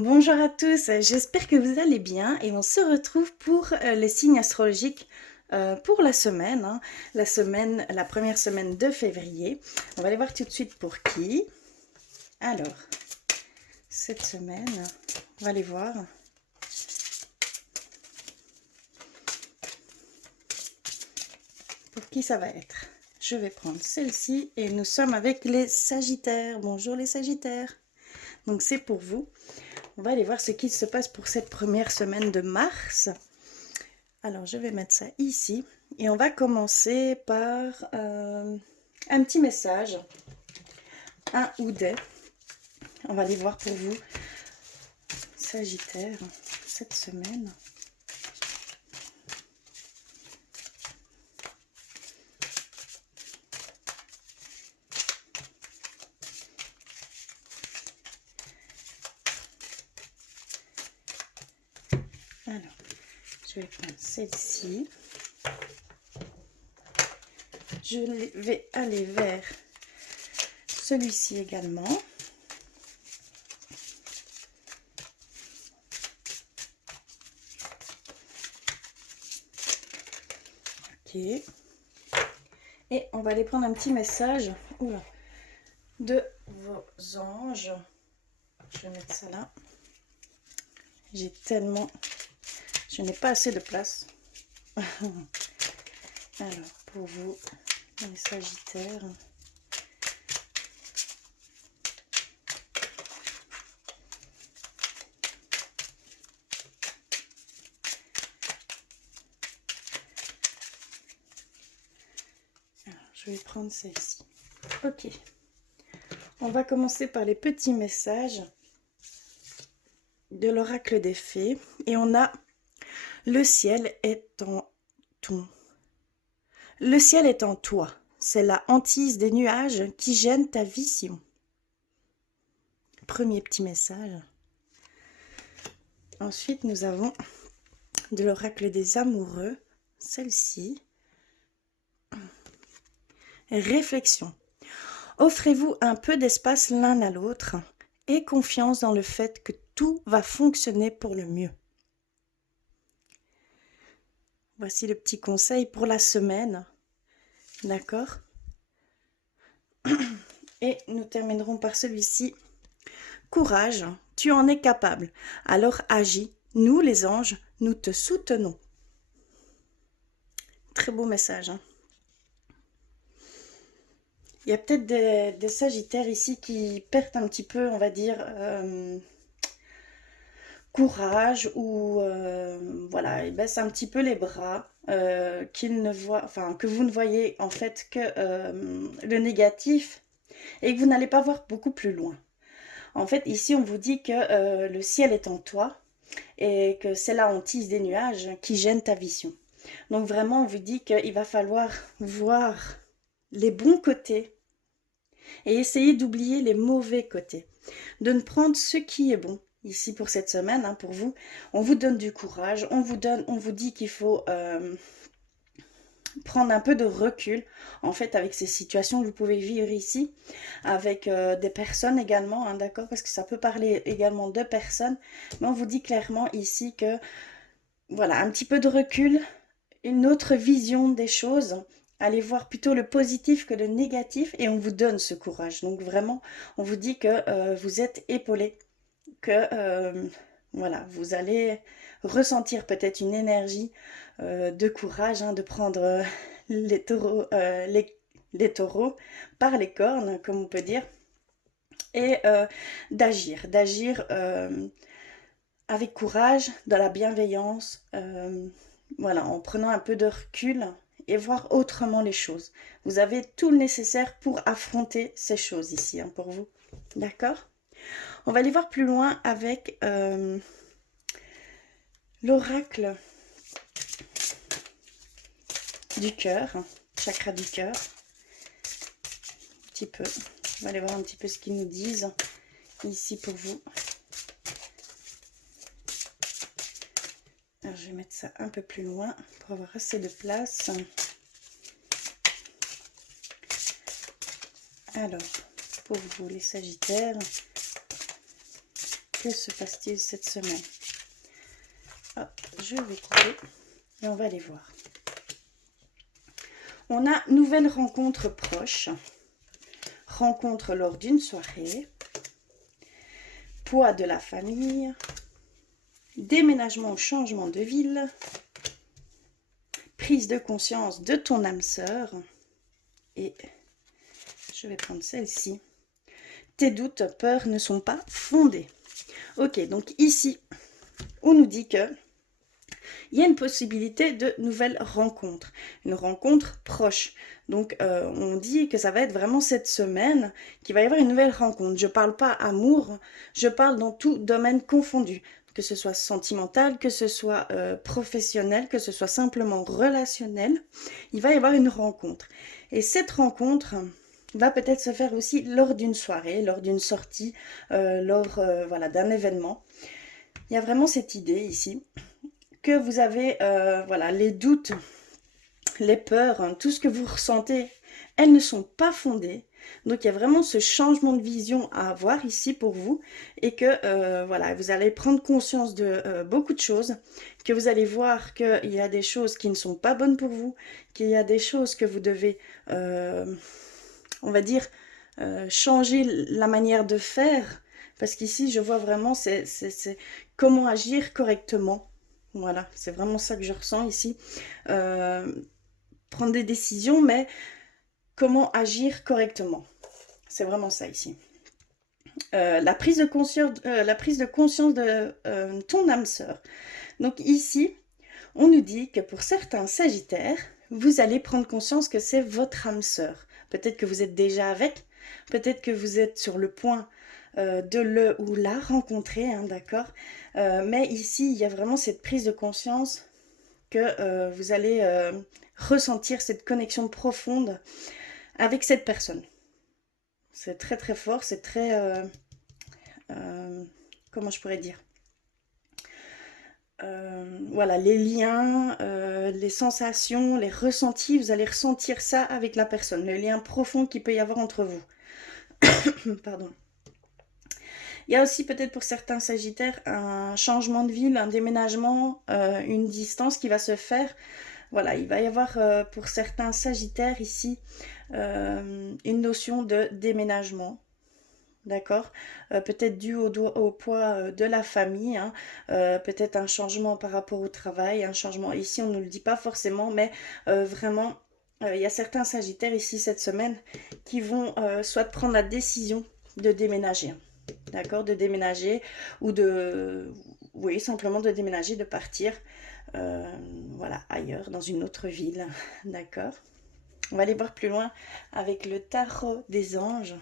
Bonjour à tous, j'espère que vous allez bien et on se retrouve pour les signes astrologiques pour la semaine, hein, la première semaine de février. On va aller voir tout de suite pour qui. Alors, cette semaine, on va aller voir. Pour qui ça va être? Je vais prendre celle-ci et nous sommes avec les Sagittaires. Bonjour les Sagittaires. Donc c'est pour vous. On va aller voir ce qui se passe pour cette première semaine de mars. Alors, je vais mettre ça ici. Et on va commencer par un petit message. Un ou des. On va aller voir pour vous, Sagittaire, cette semaine. Alors, je vais prendre celle-ci. Je vais aller vers celui-ci également. Ok. Et on va aller prendre un petit message de vos anges. Je vais mettre ça là. J'ai tellement... Je n'ai pas assez de place. Alors, pour vous, les Sagittaires... Je vais prendre celle-ci. Ok. On va commencer par les petits messages de l'oracle des fées. Et on a le ciel est en ton. Le ciel est en toi. C'est la hantise des nuages qui gêne ta vision. Premier petit message. Ensuite, nous avons de l'oracle des amoureux. Celle-ci. Réflexion. Offrez-vous un peu d'espace l'un à l'autre et confiance dans le fait que tout va fonctionner pour le mieux. Voici le petit conseil pour la semaine. D'accord? Et nous terminerons par celui-ci. Courage, tu en es capable. Alors agis. Nous, les anges, nous te soutenons. Très beau message. Hein. Il y a peut-être des Sagittaires ici qui perdent un petit peu, on va dire, courage ou voilà, ils baissent un petit peu les bras, qu'ils ne voient, enfin que vous ne voyez en fait que le négatif et que vous n'allez pas voir beaucoup plus loin. En fait, ici, on vous dit que le ciel est en toi et que c'est la hantise des nuages qui gêne ta vision. Donc vraiment, on vous dit qu'il va falloir voir les bons côtés et essayer d'oublier les mauvais côtés. De ne prendre ce qui est bon. Ici, pour cette semaine, hein, pour vous, on vous donne du courage, on vous dit qu'il faut... prendre un peu de recul en fait avec ces situations que vous pouvez vivre ici avec des personnes également, hein, d'accord, parce que ça peut parler également de personnes, mais on vous dit clairement ici que voilà, un petit peu de recul, une autre vision des choses, allez voir plutôt le positif que le négatif et on vous donne ce courage. Donc vraiment, on vous dit que vous êtes épaulé, que voilà, vous allez ressentir peut-être une énergie de courage, hein, de prendre les taureaux, les taureaux par les cornes, comme on peut dire, et d'agir avec courage, de la bienveillance, voilà, en prenant un peu de recul et voir autrement les choses. Vous avez tout le nécessaire pour affronter ces choses ici, hein, pour vous. D'accord ? On va aller voir plus loin avec l'oracle du cœur, chakra du cœur. Un petit peu. On va aller voir un petit peu ce qu'ils nous disent ici pour vous. Alors, je vais mettre ça un peu plus loin pour avoir assez de place. Alors, pour vous les Sagittaires, que Que se passe-t-il cette semaine? Hop, je vais couper et on va aller voir. On a nouvelle rencontre proche, rencontre lors d'une soirée, poids de la famille, déménagement ou changement de ville, prise de conscience de ton âme sœur, et je vais prendre celle-ci. Tes doutes, peurs ne sont pas fondés. Ok, donc ici, on nous dit que il y a une possibilité de nouvelles rencontres, une rencontre proche. Donc, on dit que ça va être vraiment cette semaine qu'il va y avoir une nouvelle rencontre. Je ne parle pas amour, je parle dans tout domaine confondu. Que ce soit sentimental, que ce soit professionnel, que ce soit simplement relationnel, il va y avoir une rencontre. Et cette rencontre va peut-être se faire aussi lors d'une soirée, lors d'une sortie, lors voilà, d'un événement. Il y a vraiment cette idée ici que vous avez voilà, les doutes, les peurs, hein, tout ce que vous ressentez, elles ne sont pas fondées. Donc il y a vraiment ce changement de vision à avoir ici pour vous et que voilà, vous allez prendre conscience de beaucoup de choses, que vous allez voir qu'il y a des choses qui ne sont pas bonnes pour vous, qu'il y a des choses que vous devez, on va dire, changer la manière de faire. Parce qu'ici, je vois vraiment c'est comment agir correctement. Voilà, c'est vraiment ça que je ressens ici. Prendre des décisions, mais comment agir correctement. C'est vraiment ça ici. La prise de conscience de ton âme sœur. Donc ici, on nous dit que pour certains sagittaires, vous allez prendre conscience que c'est votre âme sœur. Peut-être que vous êtes déjà avec, peut-être que vous êtes sur le point de le ou la rencontrer, hein, d'accord. Mais ici, il y a vraiment cette prise de conscience que vous allez ressentir cette connexion profonde avec cette personne. C'est très très fort, c'est très... comment je pourrais dire, voilà, les liens, les sensations, les ressentis, vous allez ressentir ça avec la personne, le lien profond qu'il peut y avoir entre vous. Pardon. Il y a aussi peut-être pour certains sagittaires un changement de ville, un déménagement, une distance qui va se faire. Voilà, il va y avoir pour certains sagittaires ici une notion de déménagement. D'accord, peut-être dû au poids de la famille, hein, peut-être un changement par rapport au travail, un changement, ici on ne nous le dit pas forcément, mais vraiment, il y a certains sagittaires ici cette semaine qui vont soit prendre la décision de déménager, d'accord, de déménager ou de, oui, simplement de déménager, de partir, voilà, ailleurs, dans une autre ville, d'accord. On va aller voir plus loin avec le tarot des anges.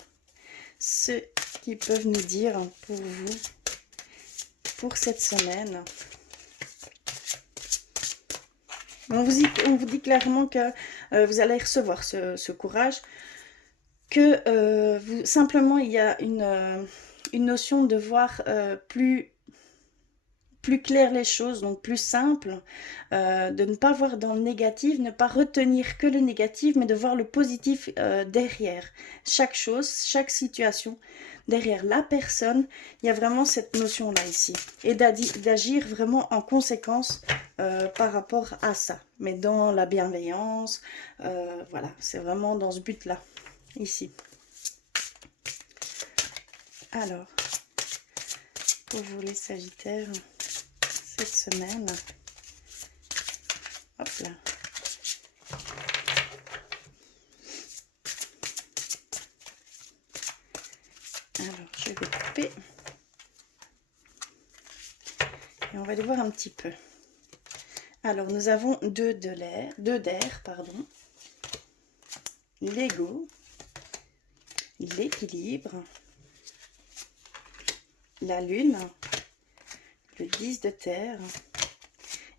Ce qu'ils peuvent nous dire pour vous, pour cette semaine. On vous dit clairement que vous allez recevoir ce courage, que simplement il y a une notion de voir plus clair les choses, donc plus simple, de ne pas voir dans le négatif, ne pas retenir que le négatif, mais de voir le positif derrière chaque chose, chaque situation, derrière la personne. Il y a vraiment cette notion-là ici, et d'agir vraiment en conséquence par rapport à ça, mais dans la bienveillance, voilà, c'est vraiment dans ce but-là, ici. Alors, pour vous les Sagittaires, cette semaine, hop là, alors je vais couper et on va aller voir un petit peu. Alors nous avons deux d'air, pardon, l'ego, l'équilibre, la lune, le 10 de terre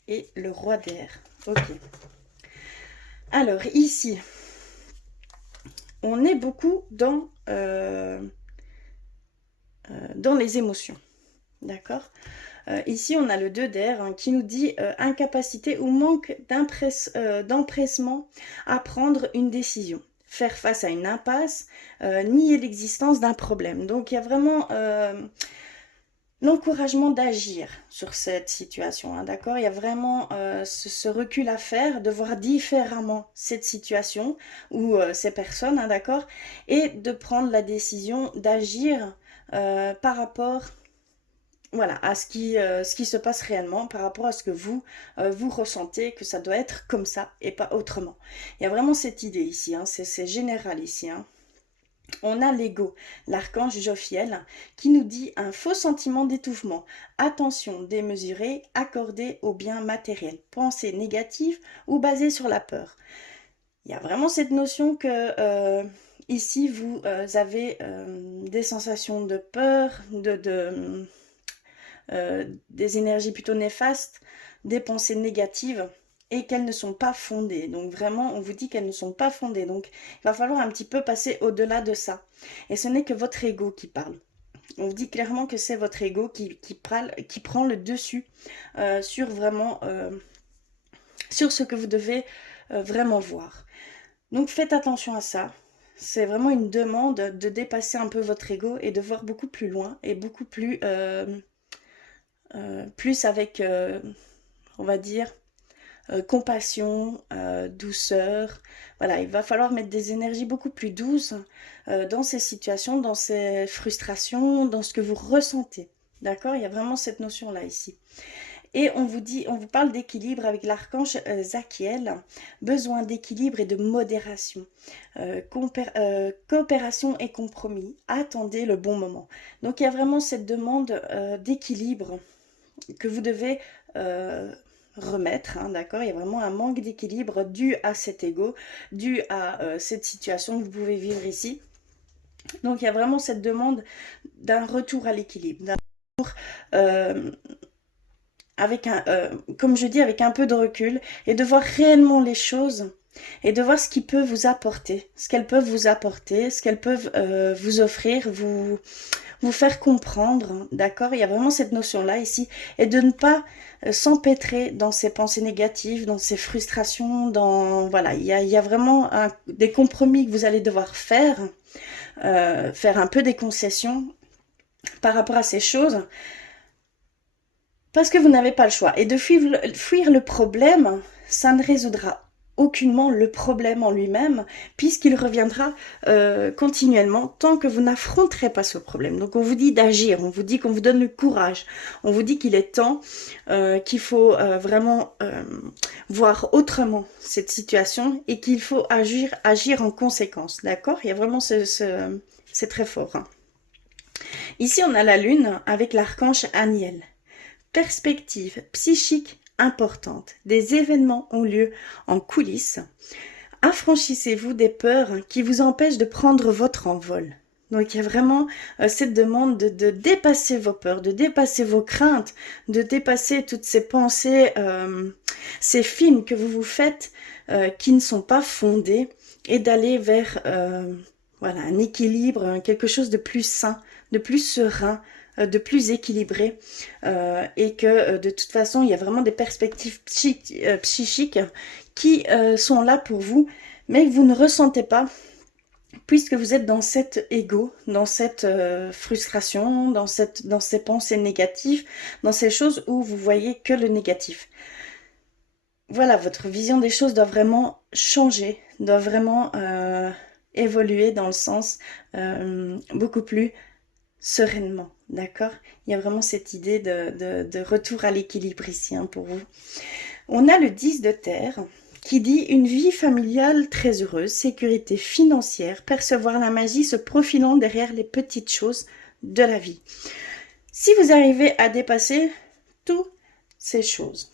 et le roi d'air. Ok. Alors ici, on est beaucoup dans les émotions. D'accord. Ici, on a le 2 d'air hein, qui nous dit incapacité ou manque d'empressement à prendre une décision. Faire face à une impasse, nier l'existence d'un problème. Donc, il y a vraiment l'encouragement d'agir sur cette situation, hein, d'accord? Il y a vraiment ce recul à faire, de voir différemment cette situation ou ces personnes, hein, d'accord? Et de prendre la décision d'agir par rapport, voilà, à ce qui se passe réellement, par rapport à ce que vous ressentez, que ça doit être comme ça et pas autrement. Il y a vraiment cette idée ici, hein, c'est général ici, hein. On a l'ego, l'archange Jophiel, qui nous dit un faux sentiment d'étouffement, attention démesurée accordée au bien matériel, pensée négative ou basée sur la peur. Il y a vraiment cette notion que ici vous avez des sensations de peur, des énergies plutôt néfastes, des pensées négatives et qu'elles ne sont pas fondées. Donc vraiment, on vous dit qu'elles ne sont pas fondées. Donc il va falloir un petit peu passer au-delà de ça. Et ce n'est que votre ego qui parle. On vous dit clairement que c'est votre ego qui prend le dessus sur vraiment sur ce que vous devez vraiment voir. Donc faites attention à ça. C'est vraiment une demande de dépasser un peu votre ego et de voir beaucoup plus loin et beaucoup plus avec, on va dire, compassion, douceur. Voilà, il va falloir mettre des énergies beaucoup plus douces dans ces situations, dans ces frustrations, dans ce que vous ressentez. D'accord? Il y a vraiment cette notion-là ici. Et on vous dit, on vous parle d'équilibre avec l'archange Zachiel, besoin d'équilibre et de modération, coopération et compromis, attendez le bon moment. Donc il y a vraiment cette demande d'équilibre que vous devez remettre, hein, d'accord? Il y a vraiment un manque d'équilibre dû à cet ego, dû à cette situation que vous pouvez vivre ici. Donc il y a vraiment cette demande d'un retour à l'équilibre, d'un retour avec comme je dis, avec un peu de recul et de voir réellement les choses et de voir ce qu'ils peuvent vous apporter, ce qu'elles peuvent vous apporter, ce qu'elles peuvent vous offrir, vous faire comprendre, d'accord? Il y a vraiment cette notion-là ici, et de ne pas s'empêtrer dans ces pensées négatives, dans ces frustrations, dans... Voilà, il y a vraiment des compromis que vous allez devoir faire un peu des concessions par rapport à ces choses, parce que vous n'avez pas le choix. Et de fuir le problème, ça ne résoudra aucunement le problème en lui-même, puisqu'il reviendra continuellement tant que vous n'affronterez pas ce problème. Donc on vous dit d'agir, on vous dit qu'on vous donne le courage, on vous dit qu'il est temps, qu'il faut vraiment voir autrement cette situation et qu'il faut agir en conséquence, d'accord? Il y a vraiment c'est très fort, hein. Ici on a la lune avec l'archange Aniel. Perspective psychique importante. Des événements ont lieu en coulisses. Affranchissez-vous des peurs qui vous empêchent de prendre votre envol. Donc il y a vraiment cette demande de dépasser vos peurs, de dépasser vos craintes, de dépasser toutes ces pensées, ces films que vous vous faites qui ne sont pas fondés et d'aller vers voilà, un équilibre, quelque chose de plus sain, de plus serein, de plus équilibré et que de toute façon il y a vraiment des perspectives psychiques qui sont là pour vous mais que vous ne ressentez pas puisque vous êtes dans cet ego, dans cette frustration, dans ces pensées négatives, dans ces choses où vous voyez que le négatif. Voilà, votre vision des choses doit vraiment changer, doit vraiment évoluer dans le sens beaucoup plus sereinement, d'accord? Il y a vraiment cette idée de retour à l'équilibre ici, hein, pour vous. On a le 10 de terre qui dit une vie familiale très heureuse, sécurité financière, percevoir la magie se profilant derrière les petites choses de la vie. Si vous arrivez à dépasser toutes ces choses,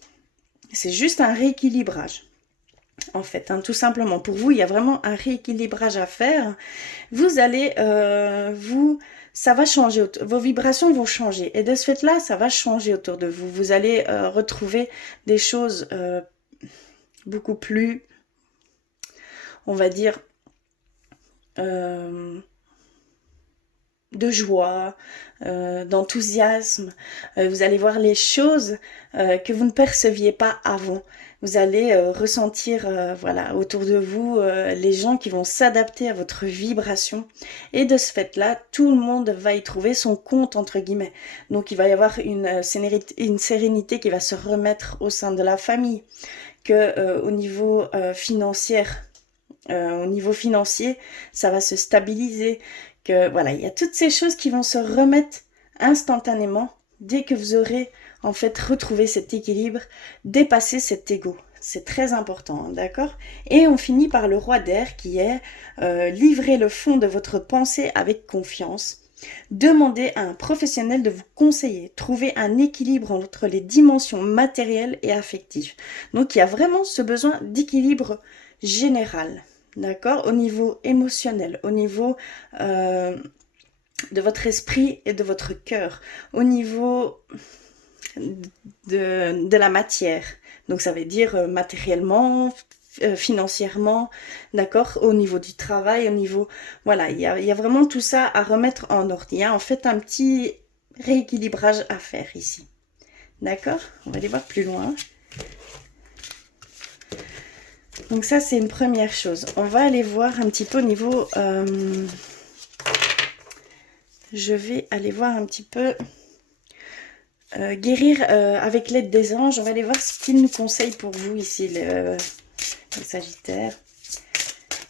c'est juste un rééquilibrage. En fait, hein, tout simplement. Pour vous, il y a vraiment un rééquilibrage à faire. Vous allez, ça va changer, vos vibrations vont changer. Et de ce fait-là, ça va changer autour de vous. Vous allez retrouver des choses beaucoup plus, on va dire, de joie, d'enthousiasme. Vous allez voir les choses que vous ne perceviez pas avant. Vous allez ressentir voilà, autour de vous les gens qui vont s'adapter à votre vibration. Et de ce fait-là, tout le monde va y trouver son compte, entre guillemets. Donc il va y avoir une sérénité qui va se remettre au sein de la famille. Que au niveau au niveau financier, ça va se stabiliser. Que voilà, il y a toutes ces choses qui vont se remettre instantanément dès que vous aurez en fait retrouvé cet équilibre, dépassé cet ego. C'est très important, d'accord? Et on finit par le roi d'air qui est livrer le fond de votre pensée avec confiance. Demandez à un professionnel de vous conseiller. Trouver un équilibre entre les dimensions matérielles et affectives. Donc il y a vraiment ce besoin d'équilibre général, d'accord? Au niveau émotionnel, au niveau de votre esprit et de votre cœur, au niveau de la matière. Donc ça veut dire matériellement, financièrement, d'accord, au niveau du travail, au niveau... Voilà, il y a vraiment tout ça à remettre en ordre. Il y a en fait un petit rééquilibrage à faire ici. D'accord? On va aller voir plus loin. Donc ça, c'est une première chose. On va aller voir un petit peu au niveau... je vais aller voir un petit peu... guérir avec l'aide des anges. On va aller voir ce qu'ils nous conseillent pour vous ici, les Sagittaires.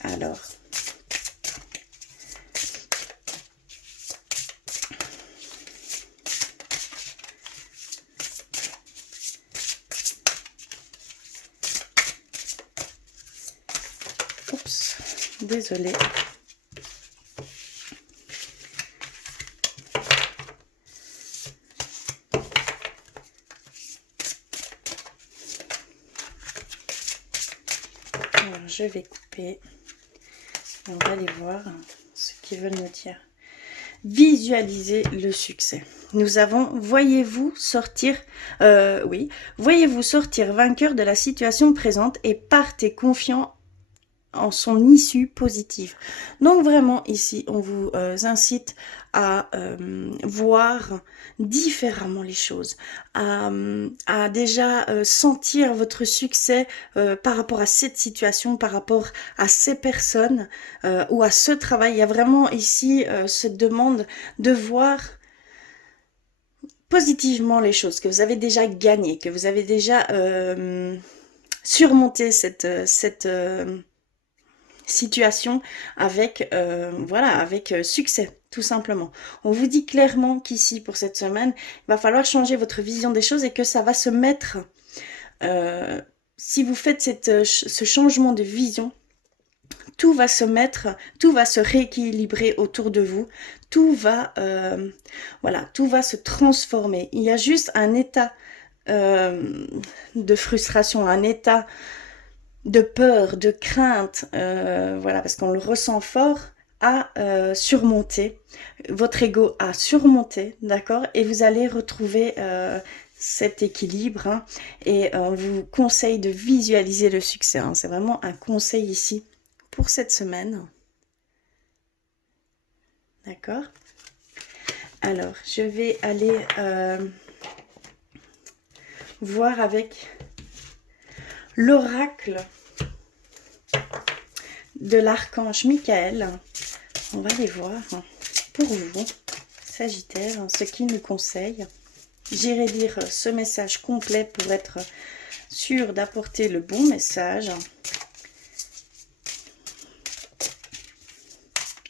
Alors... Oups, désolée. Alors, je vais couper et on va aller voir ce qu'ils veulent nous dire. Visualisez le succès. Nous avons, voyez-vous sortir, oui, voyez-vous sortir vainqueur de la situation présente et partez confiant en son issue positive. Donc vraiment ici, on vous incite à voir différemment les choses, à déjà sentir votre succès par rapport à cette situation, par rapport à ces personnes ou à ce travail. Il y a vraiment ici cette demande de voir positivement les choses, que vous avez déjà gagné, que vous avez déjà surmonté cette situation avec voilà, avec succès, tout simplement. On vous dit clairement qu'ici pour cette semaine, il va falloir changer votre vision des choses et que ça va se mettre si vous faites ce changement de vision, tout va se mettre, tout va se rééquilibrer autour de vous, tout va voilà, tout va se transformer. Il y a juste un état de frustration, un état de peur, de crainte, voilà, parce qu'on le ressent fort, à surmonter. Votre ego à surmonter, d'accord? Et vous allez retrouver cet équilibre. Hein, et on vous conseille de visualiser le succès. Hein, c'est vraiment un conseil ici pour cette semaine. D'accord? Alors, je vais aller voir avec l'oracle de l'archange Michael. On va aller voir pour vous, Sagittaire, ce qu'il nous conseille. J'irai lire ce message complet pour être sûr d'apporter le bon message.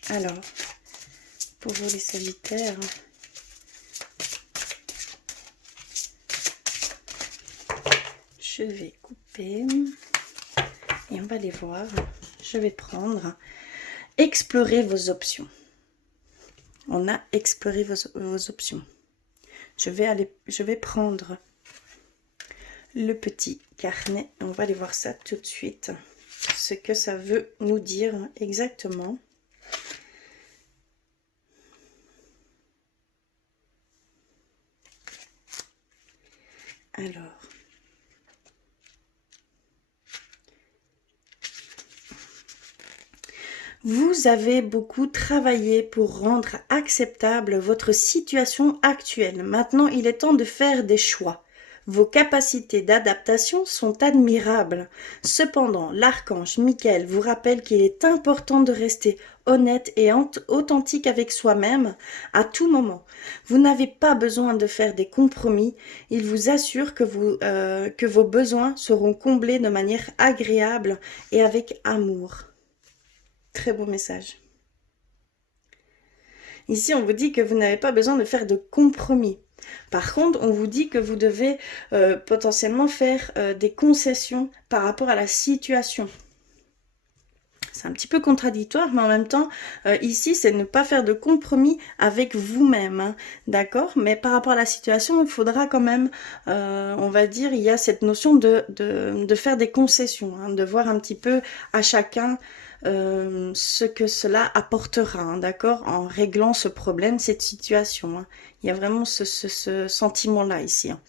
Alors, pour vous les Sagittaires, je vais couper et on va les voir. Je vais prendre explorer vos options. On a exploré vos options. Je vais prendre le petit carnet et on va aller voir ça tout de suite. Ce que ça veut nous dire exactement. Alors, Vous avez beaucoup travaillé pour rendre acceptable votre situation actuelle. Maintenant, il est temps de faire des choix. Vos capacités d'adaptation sont admirables. Cependant, l'archange Michael vous rappelle qu'il est important de rester honnête et authentique avec soi-même à tout moment. Vous n'avez pas besoin de faire des compromis. Il vous assure que vos besoins seront comblés de manière agréable et avec amour. Très beau message. Ici, on vous dit que vous n'avez pas besoin de faire de compromis. Par contre, on vous dit que vous devez potentiellement faire des concessions par rapport à la situation. C'est un petit peu contradictoire, mais en même temps, ici, c'est ne pas faire de compromis avec vous-même, hein, d'accord? Mais par rapport à la situation, il faudra quand même, on va dire, il y a cette notion de faire des concessions, hein, de voir un petit peu à chacun ce que cela apportera, hein, d'accord, en réglant ce problème, cette situation. Hein. Il y a vraiment ce sentiment-là ici. Hein.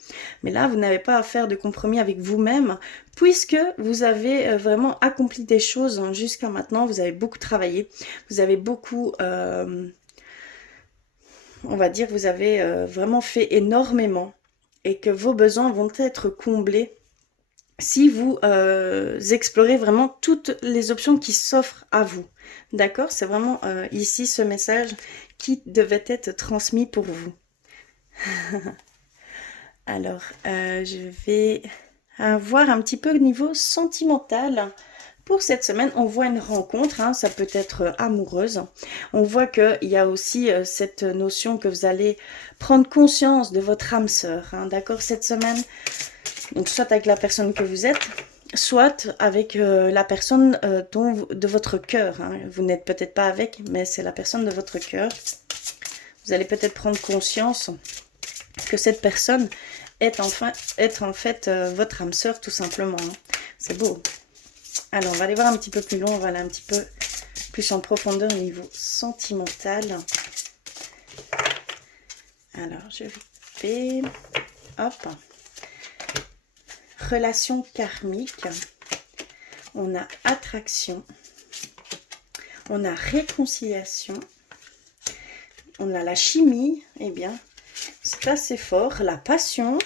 Mais là, vous n'avez pas à faire de compromis avec vous-même, puisque vous avez vraiment accompli des choses hein, jusqu'à maintenant. Vous avez beaucoup travaillé, vous avez beaucoup... on va dire, vous avez vraiment fait énormément et que vos besoins vont être comblés si vous explorez vraiment toutes les options qui s'offrent à vous. D'accord? C'est vraiment ici ce message qui devait être transmis pour vous. Alors, je vais voir un petit peu au niveau sentimental. Pour cette semaine, on voit une rencontre, hein, ça peut être amoureuse. On voit qu'il y a aussi cette notion que vous allez prendre conscience de votre âme sœur. Hein, d'accord? Cette semaine, donc soit avec la personne que vous êtes, soit avec la personne de votre cœur. Hein. Vous n'êtes peut-être pas avec, mais c'est la personne de votre cœur. Vous allez peut-être prendre conscience que cette personne est en fait votre âme sœur, tout simplement. Hein. C'est beau. Alors, on va aller voir un petit peu plus long, on va aller un petit peu plus en profondeur au niveau sentimental. Alors, je vais... Hop. Relation karmique. On a attraction. On a réconciliation. On a la chimie. Eh bien, c'est assez fort. La passion.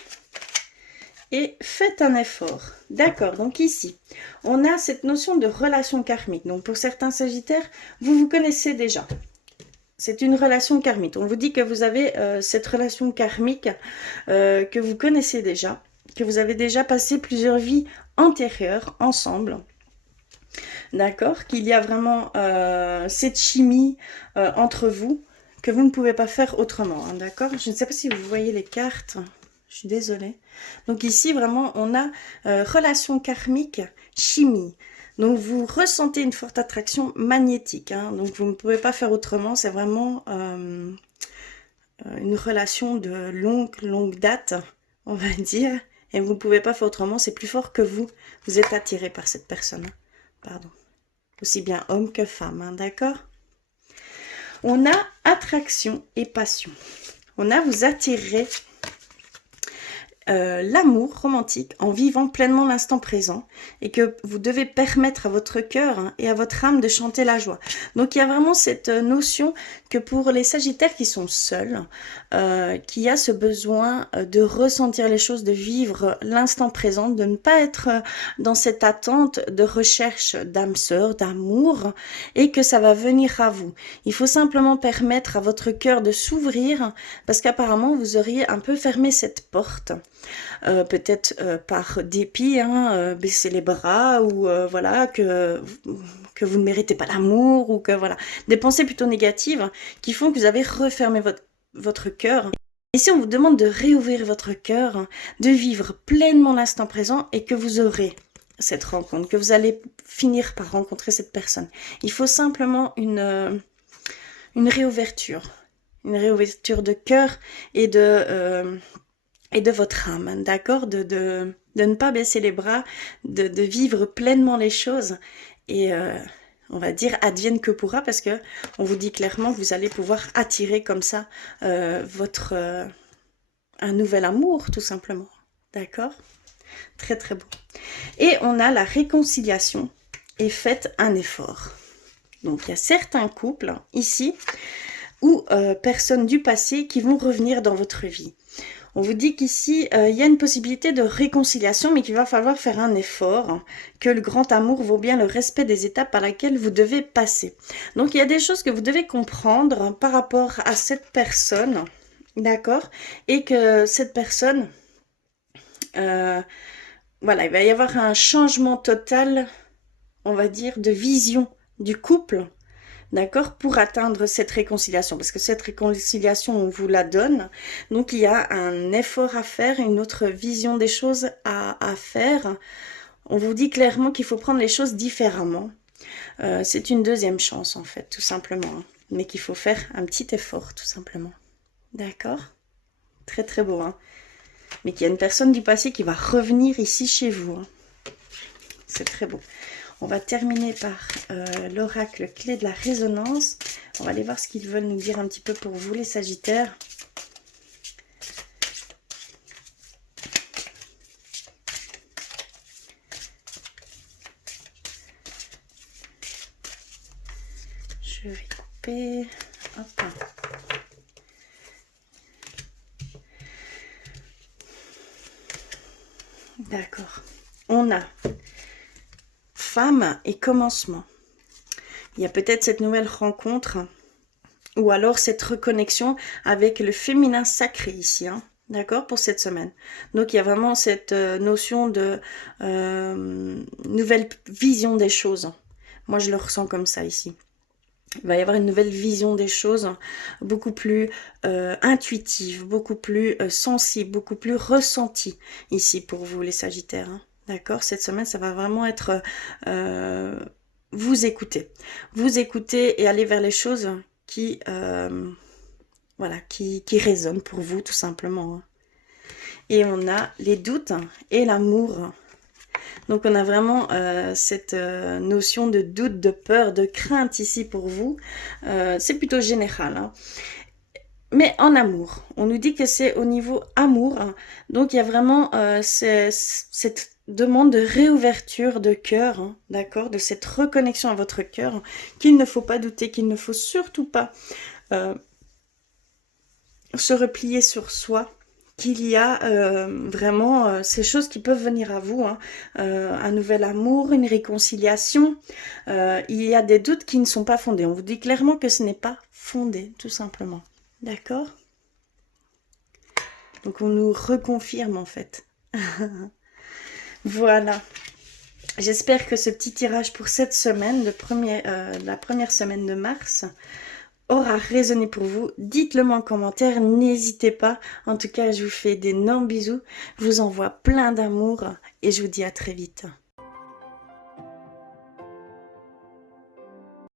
Et faites un effort. D'accord, donc ici, on a cette notion de relation karmique. Donc pour certains sagittaires, vous vous connaissez déjà. C'est une relation karmique. On vous dit que vous avez cette relation karmique que vous connaissez déjà, que vous avez déjà passé plusieurs vies antérieures ensemble. D'accord, qu'il y a vraiment cette chimie entre vous que vous ne pouvez pas faire autrement. Hein, d'accord, je ne sais pas si vous voyez les cartes. Je suis désolée. Donc ici, vraiment, on a relation karmique, chimie. Donc vous ressentez une forte attraction magnétique. Hein, donc vous ne pouvez pas faire autrement. C'est vraiment une relation de longue date, on va dire. Et vous ne pouvez pas faire autrement. C'est plus fort que vous. Vous êtes attiré par cette personne. Pardon. Aussi bien homme que femme. Hein, d'accord? On a attraction et passion. On a vous attirez l'amour romantique en vivant pleinement l'instant présent et que vous devez permettre à votre cœur hein, et à votre âme de chanter la joie. Donc il y a vraiment cette notion que pour les sagittaires qui sont seuls, qu'il y a ce besoin de ressentir les choses, de vivre l'instant présent, de ne pas être dans cette attente de recherche d'âme sœur, d'amour et que ça va venir à vous. Il faut simplement permettre à votre cœur de s'ouvrir parce qu'apparemment vous auriez un peu fermé cette porte. Peut-être par dépit, hein, baisser les bras ou voilà que vous ne méritez pas l'amour ou que voilà des pensées plutôt négatives qui font que vous avez refermé votre cœur. Ici on vous demande de réouvrir votre cœur, de vivre pleinement l'instant présent et que vous aurez cette rencontre, que vous allez finir par rencontrer cette personne. Il faut simplement une réouverture de cœur et de votre âme, d'accord, de ne pas baisser les bras, de vivre pleinement les choses et on va dire advienne que pourra parce que on vous dit clairement que vous allez pouvoir attirer comme ça un nouvel amour tout simplement, d'accord, très très beau. Et on a la réconciliation et faites un effort. Donc il y a certains couples ici ou personnes du passé qui vont revenir dans votre vie. On vous dit qu'ici, il y a une possibilité de réconciliation, mais qu'il va falloir faire un effort, hein, que le grand amour vaut bien le respect des étapes par lesquelles vous devez passer. Donc, il y a des choses que vous devez comprendre hein, par rapport à cette personne, d'accord? Et que cette personne, voilà, il va y avoir un changement total, on va dire, de vision du couple, d'accord, pour atteindre cette réconciliation, parce que cette réconciliation, on vous la donne, donc il y a un effort à faire, une autre vision des choses à faire. On vous dit clairement qu'il faut prendre les choses différemment. C'est une deuxième chance, en fait, tout simplement, hein, mais qu'il faut faire un petit effort, tout simplement. D'accord? Très, très beau, hein. Mais qu'il y a une personne du passé qui va revenir ici chez vous, hein. C'est très beau. On va terminer par l'oracle clé de la résonance. On va aller voir ce qu'ils veulent nous dire un petit peu pour vous, les Sagittaires. Je vais couper. Hop. D'accord. On a femme et commencement. Il y a peut-être cette nouvelle rencontre ou alors cette reconnexion avec le féminin sacré ici, hein, d'accord, pour cette semaine. Donc il y a vraiment cette notion de nouvelle vision des choses. Moi je le ressens comme ça ici. Il va y avoir une nouvelle vision des choses, beaucoup plus intuitive, beaucoup plus sensible, beaucoup plus ressentie ici pour vous les Sagittaires, hein. D'accord, cette semaine, ça va vraiment être vous écouter et aller vers les choses qui, voilà, qui résonnent pour vous, tout simplement, hein. Et on a les doutes et l'amour. Donc, on a vraiment cette notion de doute, de peur, de crainte ici pour vous. C'est plutôt général, hein. Mais en amour, on nous dit que c'est au niveau amour. Donc, il y a vraiment cette demande de réouverture de cœur, hein, d'accord, de cette reconnexion à votre cœur, qu'il ne faut pas douter, qu'il ne faut surtout pas se replier sur soi, qu'il y a vraiment ces choses qui peuvent venir à vous, hein, un nouvel amour, une réconciliation. Il y a des doutes qui ne sont pas fondés. On vous dit clairement que ce n'est pas fondé, tout simplement. D'accord? Donc on nous reconfirme en fait. Voilà. J'espère que ce petit tirage pour cette semaine, la première semaine de mars, aura résonné pour vous. Dites-le moi en commentaire, n'hésitez pas. En tout cas, je vous fais d'énormes bisous. Je vous envoie plein d'amour et je vous dis à très vite.